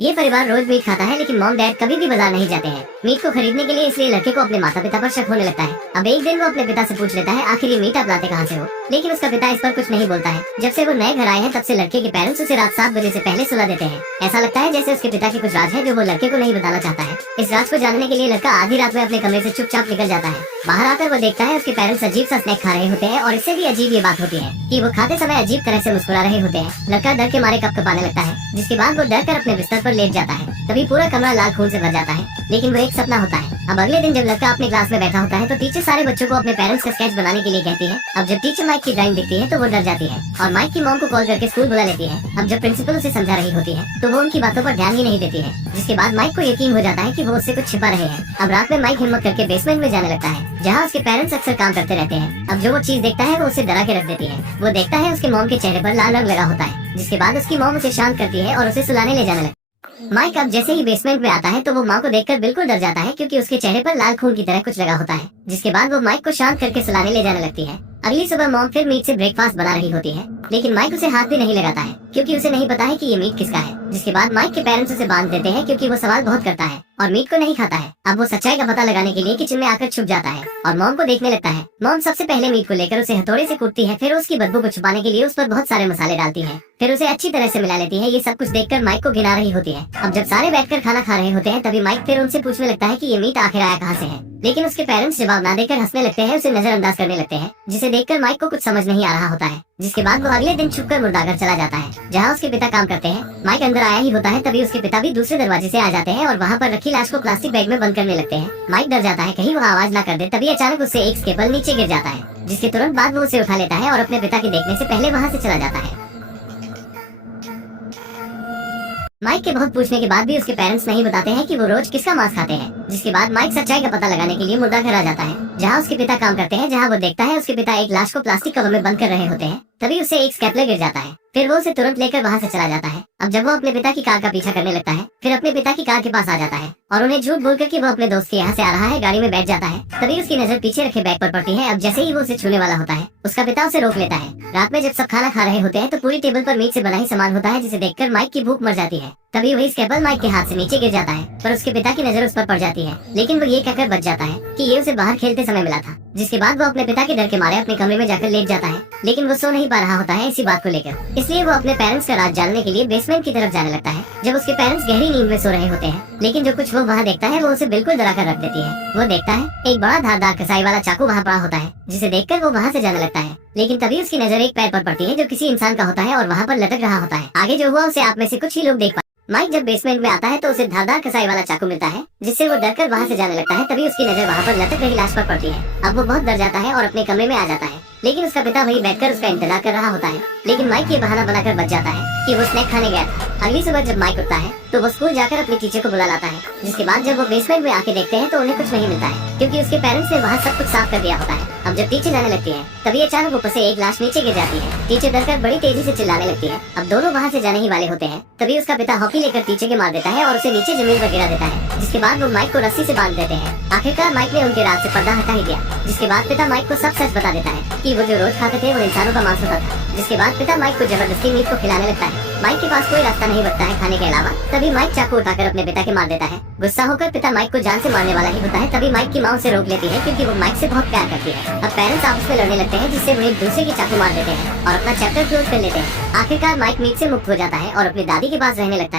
ये परिवार रोज मीट खाता है, लेकिन मॉम डैड कभी भी बाजार नहीं जाते हैं मीट को खरीदने के लिए। इसलिए लड़के को अपने माता पिता पर शक होने लगता है। अब एक दिन वो अपने पिता से पूछ लेता है, आखिर ये मीट आप लाते कहाँ से हो। लेकिन उसका पिता इस पर कुछ नहीं बोलता है। जब से वो नए घर आए हैं, तब से लड़के के पेरेंट्स उसे रात 7 बजे से पहले सुला देते हैं। ऐसा लगता है जैसे उसके पिता के कुछ राज है जो वो लड़के को नहीं बताना चाहता है। इस राज को जानने के लिए लड़का आधी रात में अपने कमरे से चुपचाप निकल जाता है। बाहर आकर वो देखता है उसके पेरेंट्स अजीब सा स्नैक खा रहे होते हैं, और इससे भी अजीब ये बात होती है कि वो खाते समय अजीब तरह से मुस्कुरा रहे होते हैं। लड़का डर के मारे कपकपाने लगता है, जिसके बाद वो डर कर अपने बिस्तर पर लेट जाता है। तभी पूरा कमरा लाल खून से भर जाता है, लेकिन वो एक सपना होता है। अब अगले दिन जब लड़का अपने क्लास में बैठा होता है, तो टीचर सारे बच्चों को अपने पेरेंट्स का स्केच बनाने के लिए कहती है। अब जब टीचर माइक की ड्राइंग देखती है तो वो डर जाती है और माइक की मॉम को कॉल करके स्कूल बुला लेती है। अब जब प्रिंसिपल उसे समझा रही होती है तो वो उनकी बातों पर ध्यान ही नहीं देती है, जिसके बाद माइक को यकीन हो जाता है कि वो उससे कुछ छिपा रहे हैं। अब रात में माइक हिम्मत करके बेसमेंट में जाने लगता है, जहाँ उसके पेरेंट्स अक्सर काम करते रहते हैं। अब जो वो चीज देखता है वो उसे डरा के रख देती है। वो देखता है उसके मॉम के चेहरे पर लाल रंग लगा होता है, जिसके बाद उसकी मॉम उसे शांत करती है और उसे सुलाने ले जाने लगती है। माइक अब जैसे ही बेसमेंट में आता है तो वो माँ को देखकर बिल्कुल डर जाता है, क्योंकि उसके चेहरे पर लाल खून की तरह कुछ लगा होता है। जिसके बाद वो माइक को शांत करके सुलाने ले जाने लगती है। अगली सुबह मॉम फिर मीट से ब्रेकफास्ट बना रही होती है, लेकिन माइक उसे हाथ भी नहीं लगाता है, क्योंकि उसे नहीं पता है कि ये मीट किसका है। जिसके बाद माइक के पेरेंट्स उसे बांध देते हैं, क्योंकि वो सवाल बहुत करता है और मीट को नहीं खाता है। अब वो सच्चाई का पता लगाने के लिए किचन में आकर छुप जाता है और मॉम को देखने लगता है। मॉम सबसे पहले मीट को लेकर उसे हथौड़े से कूटती है, फिर उसकी बदबू को छुपाने के लिए उस पर बहुत सारे मसाले डालती है, फिर उसे अच्छी तरह से मिला लेती है। ये सब कुछ देखकर माइक को घिना रही होती है। अब जब सारे बैठकर खाना खा रहे होते हैं, तभी माइक फिर उनसे पूछने लगता है कि ये मीट आखिर आया कहाँ से है। लेकिन उसके पेरेंट्स जवाब ना देकर हंसने लगते हैं, उसे नजरअंदाज करने लगते हैं, जिसे देखकर माइक को कुछ समझ नहीं आ रहा होता है। जिसके बाद वो अगले दिन छुपकर मुर्दाघर चला जाता है, जहाँ उसके पिता काम करते हैं। माइक अंदर आया ही होता है, तभी उसके पिता भी दूसरे दरवाजे से आ जाते हैं और वहाँ पर रखी लाश को प्लास्टिक बैग में बंद करने लगते हैं। माइक डर जाता है कहीं वो आवाज ना कर दे। तभी अचानक उससे एक स्केपल नीचे गिर जाता है, जिसके तुरंत बाद वो उसे उठा लेता है और अपने पिता के देखने से पहले वहाँ से चला जाता है। माइक के बहुत पूछने के बाद भी उसके पेरेंट्स नहीं बताते हैं कि वो रोज किसका मांस खाते हैं। जिसके बाद माइक सच्चाई का पता लगाने के लिए मुर्दा घर आ जाता है, जहाँ उसके पिता काम करते हैं। जहाँ वो देखता है उसके पिता एक लाश को प्लास्टिक कवर में बंद कर रहे होते हैं। तभी उससे एक स्केपलर गिर जाता है, फिर वो उसे तुरंत लेकर वहाँ से चला जाता है। अब जब वो अपने पिता की कार का पीछा करने लगता है, फिर अपने पिता की कार के पास आ जाता है और उन्हें झूठ बोलकर कि वो अपने दोस्त के यहाँ से आ रहा है गाड़ी में बैठ जाता है। तभी उसकी नजर पीछे रखे बैग पर पड़ती है। अब जैसे ही वो उसे छूने वाला होता है, उसका पिता उसे रोक लेता है। रात में जब सब खाना खा रहे होते हैं, तो पूरी टेबल पर मीट से बना ही सामान होता है, जिसे देखकर माइक की भूख मर जाती है। तभी वही स्केपल माइक के हाथ से नीचे गिर जाता है, पर उसके पिता की नजर उस पर पड़ जाती है, लेकिन वो ये कहकर बच जाता है कि ये उसे बाहर खेलते समय मिला था। जिसके बाद वो अपने पिता के डर के मारे अपने कमरे में जाकर लेट जाता है, लेकिन वो सो नहीं पा रहा होता है इसी बात को लेकर। इसलिए वो अपने पेरेंट्स का राज जानने के लिए बेसमेंट की तरफ जाने लगता है। जब उसके पेरेंट्स गहरी नींद में सो रहे होते हैं, लेकिन जो कुछ वो वहाँ देखता है वो उसे बिल्कुल डरा कर रख देती है। वो देखता है एक बड़ा धारदार कसाई वाला चाकू वहाँ पड़ा होता है, जिसे देखकर वो वहाँ से जाने लगता है। लेकिन तभी उसकी नजर एक पैर पर पड़ती है जो किसी इंसान का होता है और वहाँ पर लटक रहा होता है। आगे जो हुआ उसे आप में से कुछ ही लोग देख पाए। माइक जब बेसमेंट में आता है तो उसे धारदार कसाई वाला चाकू मिलता है, जिससे वो डरकर वहाँ से जाने लगता है। तभी उसकी नजर वहाँ पर लटक रही लाश पर पड़ती है। अब वो बहुत डर जाता है और अपने कमरे में आ जाता है, लेकिन उसका पिता वही बैठकर उसका इंतजार कर रहा होता है। लेकिन माइक ये बहाना बनाकर बच जाता है कि वो स्नैक खाने गया था। अगली सुबह जब माइक उठता है तो वो स्कूल जाकर अपनी टीचर को बुला लाता है। जिसके बाद जब वो बेसमेंट में आके देखते हैं तो उन्हें कुछ नहीं मिलता है, क्योंकि उसके पेरेंट्स ने वहाँ सब कुछ साफ कर दिया होता है। अब जब टीचर जाने लगती है, तभी अचानक ऊपर से एक लाश नीचे गिर जाती है। टीचर डरकर बड़ी तेजी से चिल्लाने लगती है। अब दोनों वहाँ से जाने ही वाले होते हैं, तभी उसका पिता हॉकी लेकर टीचर के मार देता है और उसे नीचे जमीन पर गिरा देता है। जिसके बाद वो माइक को रस्सी से बांध देते हैं। आखिरकार माइक ने उनके राज से पर्दा हटा ही दिया। जिसके बाद पिता माइक को सब सच बता देता है कि वो जो रोज खाते थे वो इंसानों का मांस होता था। जिसके बाद पिता माइक को जबरदस्ती मीट को खिलाने लगता है। माइक के पास कोई रास्ता नहीं बचता है खाने के अलावा। तभी माइक चाकू उठाकर अपने पिता के मार देता है। गुस्सा होकर पिता माइक को जान से मारने वाला ही होता है। तभी माइक की माँ उसे रोक लेती है, क्योंकि वो माइक से बहुत प्यार करती है। अब पेरेंट्स आपस में लड़ने लगते हैं, जिससे वो एक दूसरे की चाकू मार देते हैं और अपना चैप्टर क्लोज कर लेते हैं। आखिरकार माइक मीट से मुक्त हो जाता है और अपनी दादी के पास रहने लगता है।